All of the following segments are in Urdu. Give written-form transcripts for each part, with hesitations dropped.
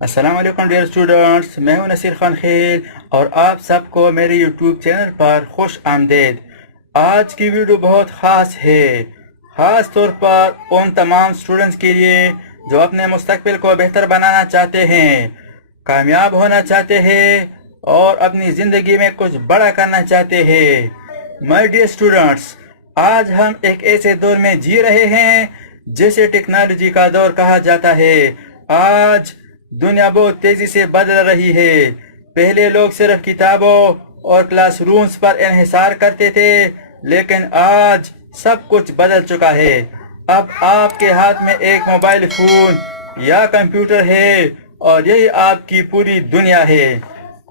السلام علیکم ڈیئر اسٹوڈنٹس، میں ہوں نصیر خان خیل اور آپ سب کو میرے یوٹیوب چینل پر خوش آمدید۔ آج کی ویڈیو بہت خاص ہے، خاص طور پر ان تمام اسٹوڈنٹس کے لیے جو اپنے مستقبل کو بہتر بنانا چاہتے ہیں، کامیاب ہونا چاہتے ہیں اور اپنی زندگی میں کچھ بڑا کرنا چاہتے ہیں۔ مائی ڈیئر اسٹوڈنٹس، آج ہم ایک ایسے دور میں جی رہے ہیں جسے ٹیکنالوجی کا دور کہا جاتا ہے۔ آج دنیا بہت تیزی سے بدل رہی ہے۔ پہلے لوگ صرف کتابوں اور کلاس رومز پر انحصار کرتے تھے، لیکن آج سب کچھ بدل چکا ہے۔ اب آپ کے ہاتھ میں ایک موبائل فون یا کمپیوٹر ہے اور یہی آپ کی پوری دنیا ہے۔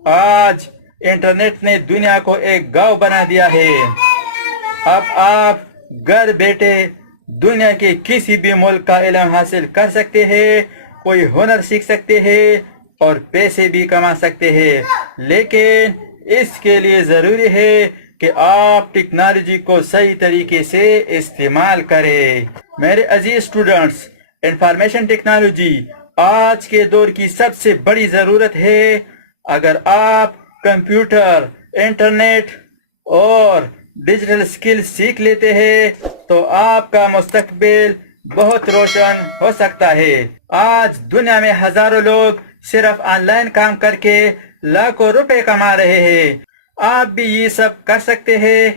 آج انٹرنیٹ نے دنیا کو ایک گاؤں بنا دیا ہے۔ اب آپ گھر بیٹھے دنیا کے کسی بھی ملک کا علم حاصل کر سکتے ہیں، کوئی ہنر سیکھ سکتے ہیں اور پیسے بھی کما سکتے ہیں، لیکن اس کے لیے ضروری ہے کہ آپ ٹیکنالوجی کو صحیح طریقے سے استعمال کریں۔ میرے عزیز اسٹوڈنٹس، انفارمیشن ٹیکنالوجی آج کے دور کی سب سے بڑی ضرورت ہے۔ اگر آپ کمپیوٹر، انٹرنیٹ اور ڈیجیٹل سکل سیکھ لیتے ہیں تو آپ کا مستقبل بہت روشن ہو سکتا ہے۔ آج دنیا میں ہزاروں لوگ صرف آن لائن کام کر کے لاکھوں روپے کما رہے ہیں۔ آپ بھی یہ سب کر سکتے ہیں۔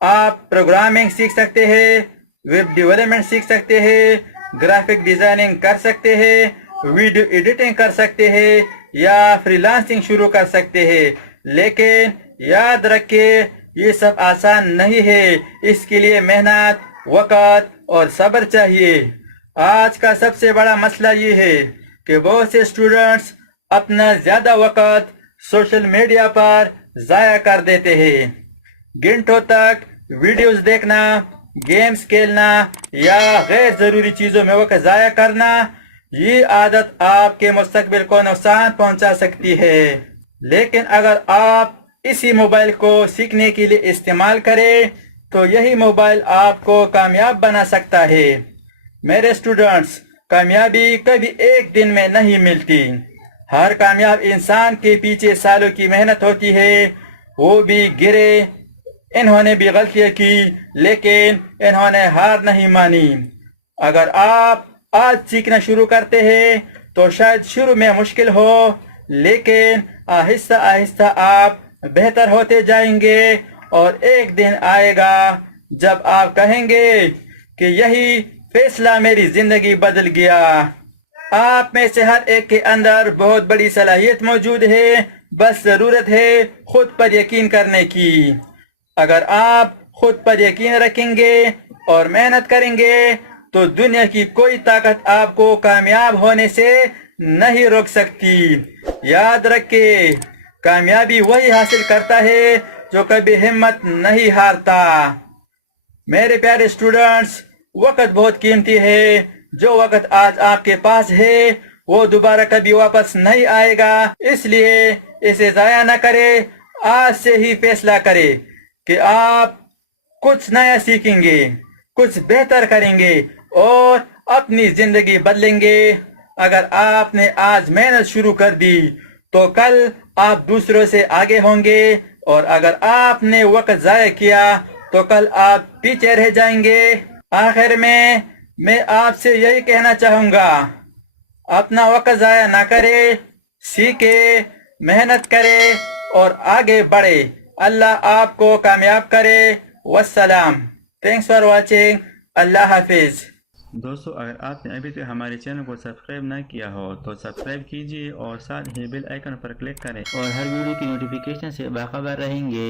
آپ پروگرامنگ سیکھ سکتے ہیں، ویب ڈیولپمنٹ سیکھ سکتے ہیں، گرافک ڈیزائننگ کر سکتے ہیں، ویڈیو ایڈیٹنگ کر سکتے ہیں یا فری لانسنگ شروع کر سکتے ہیں، لیکن یاد رکھیں یہ سب آسان نہیں ہے۔ اس کے لیے محنت، وقت اور صبر چاہیے۔ آج کا سب سے بڑا مسئلہ یہ ہے کہ بہت سے اسٹوڈنٹس اپنا زیادہ وقت سوشل میڈیا پر ضائع کر دیتے ہیں۔ گھنٹوں تک ویڈیوز دیکھنا، گیمز کھیلنا یا غیر ضروری چیزوں میں وقت ضائع کرنا، یہ عادت آپ کے مستقبل کو نقصان پہنچا سکتی ہے۔ لیکن اگر آپ اسی موبائل کو سیکھنے کے لیے استعمال کریں تو یہی موبائل آپ کو کامیاب بنا سکتا ہے۔ میرے اسٹوڈنٹس، کامیابی کبھی ایک دن میں نہیں ملتی۔ ہر کامیاب انسان کے پیچھے سالوں کی محنت ہوتی ہے۔ وہ بھی گرے، انہوں نے بھی غلطیاں کی، لیکن انہوں نے ہار نہیں مانی۔ اگر آپ آج سیکھنا شروع کرتے ہیں تو شاید شروع میں مشکل ہو، لیکن آہستہ آہستہ آپ بہتر ہوتے جائیں گے اور ایک دن آئے گا جب آپ کہیں گے کہ یہی فیصلہ میری زندگی بدل گیا۔ آپ میں سے ہر ایک کے اندر بہت بڑی صلاحیت موجود ہے، بس ضرورت ہے خود پر یقین کرنے کی۔ اگر آپ خود پر یقین رکھیں گے اور محنت کریں گے تو دنیا کی کوئی طاقت آپ کو کامیاب ہونے سے نہیں روک سکتی۔ یاد رکھیں، کامیابی وہی حاصل کرتا ہے جو کبھی ہمت نہیں ہارتا۔ میرے پیارے اسٹوڈنٹس، وقت بہت قیمتی ہے۔ جو وقت آج آپ کے پاس ہے وہ دوبارہ کبھی واپس نہیں آئے گا، اس لیے اسے ضائع نہ کرے۔ آج سے ہی فیصلہ کرے کہ آپ کچھ نیا سیکھیں گے، کچھ بہتر کریں گے اور اپنی زندگی بدلیں گے۔ اگر آپ نے آج محنت شروع کر دی تو کل آپ دوسروں سے آگے ہوں گے، اور اگر آپ نے وقت ضائع کیا تو کل آپ پیچھے رہ جائیں گے۔ آخر میں آپ سے یہی کہنا چاہوں گا، اپنا وقت ضائع نہ کرے، سیکھے، محنت کرے اور آگے بڑھے۔ اللہ آپ کو کامیاب کرے۔ والسلام۔ Thanks for watching. اللہ حافظ۔ دوستو، اگر آپ نے ابھی تک ہمارے چینل کو سبسکرائب نہ کیا ہو تو سبسکرائب کیجیے اور ساتھ ہی بیل آئیکن پر کلک کریں اور ہر ویڈیو کی نوٹیفیکیشن سے باخبر رہیں گے۔